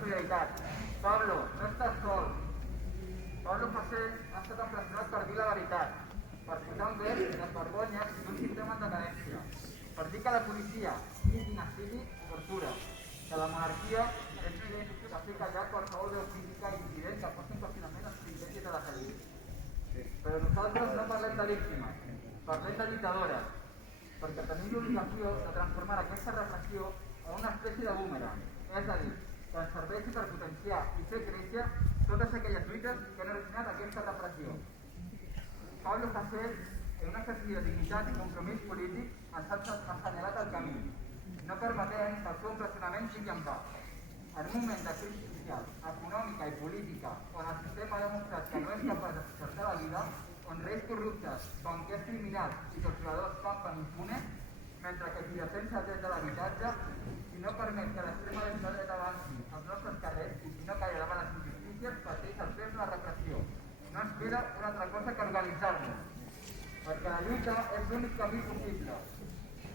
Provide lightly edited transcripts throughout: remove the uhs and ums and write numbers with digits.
solidaritat. Pablo, no estàs sol. Pablo Hasél ha estat empresonat per dir la veritat, per posar un vers les vergonyes d'un sistema en decadència, per dir que la policia, sigui quina sigui, tortura, que la monarquia és evident que fer callar qualsevol veu crítica i incident que posin qüestionament els privilegis de les elits. Però nosaltres no parlem de víctimes, parlem de lluitadores, perquè tenim l'obligació de transformar aquesta repressió en una espècie de boomerang, és a dir, que ens serveixi per potenciar i fer créixer totes aquelles lluites que han originat aquesta repressió. Pablo Hasél, en un exercici de dignitat i compromís polític, ens ha assenyalat el camí, no permetent que el seu empresonament sigui en va. En un moment de crisi social, econòmica i política, on el sistema ha demostrat que no és capaç de cercar la vida, on reis corruptes, banquers criminals i torturadors campen impunes, mentre que qui defensa el dret de l'habitatge, si no permet que l'extrema dreta avanci als nostres carrers i si no calla davant les injustícies, pateix el pes de la repressió. No ens queda una altra cosa que organitzar-nos, perquè la lluita és l'únic camí possible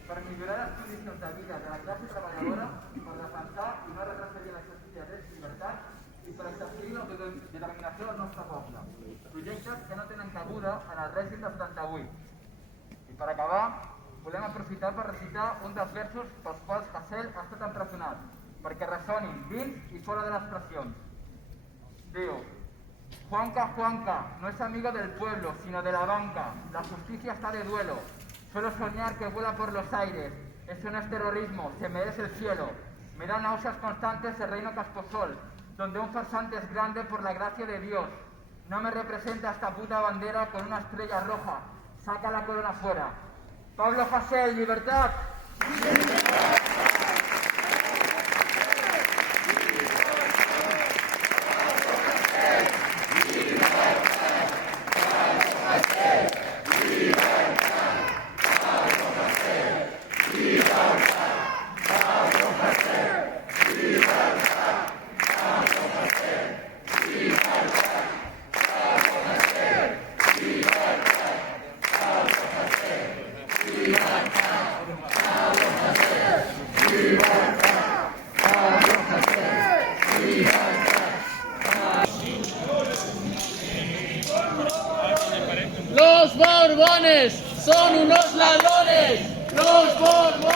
per millorar les condicions de vida de la classe treballadora, per defensar i no retrocedir l'exercici de drets i llibertats i per exercir l'autodeterminació del nostre poble. Projectes que no tenen cabuda en el règim del 78. I per acabar, volem aprofitar per recitar un dels versos pels quals Hasél ha estat empresonat, perquè ressonin dins i fora de les pressions. Diu: Juanca, Juanca, no es amigo del pueblo, sino de la banca. La justicia está de duelo. Solo soñar que vuela por los aires. Eso no es terrorismo, se merece el cielo. Me da náuseas constantes el reino Casposol, donde un farsante es grande por la gracia de Dios. No me representa esta puta bandera con una estrella roja. Saca la corona fuera. Pablo Hasél, libertad. Los Borbones son unos ladrones. Los Borbones.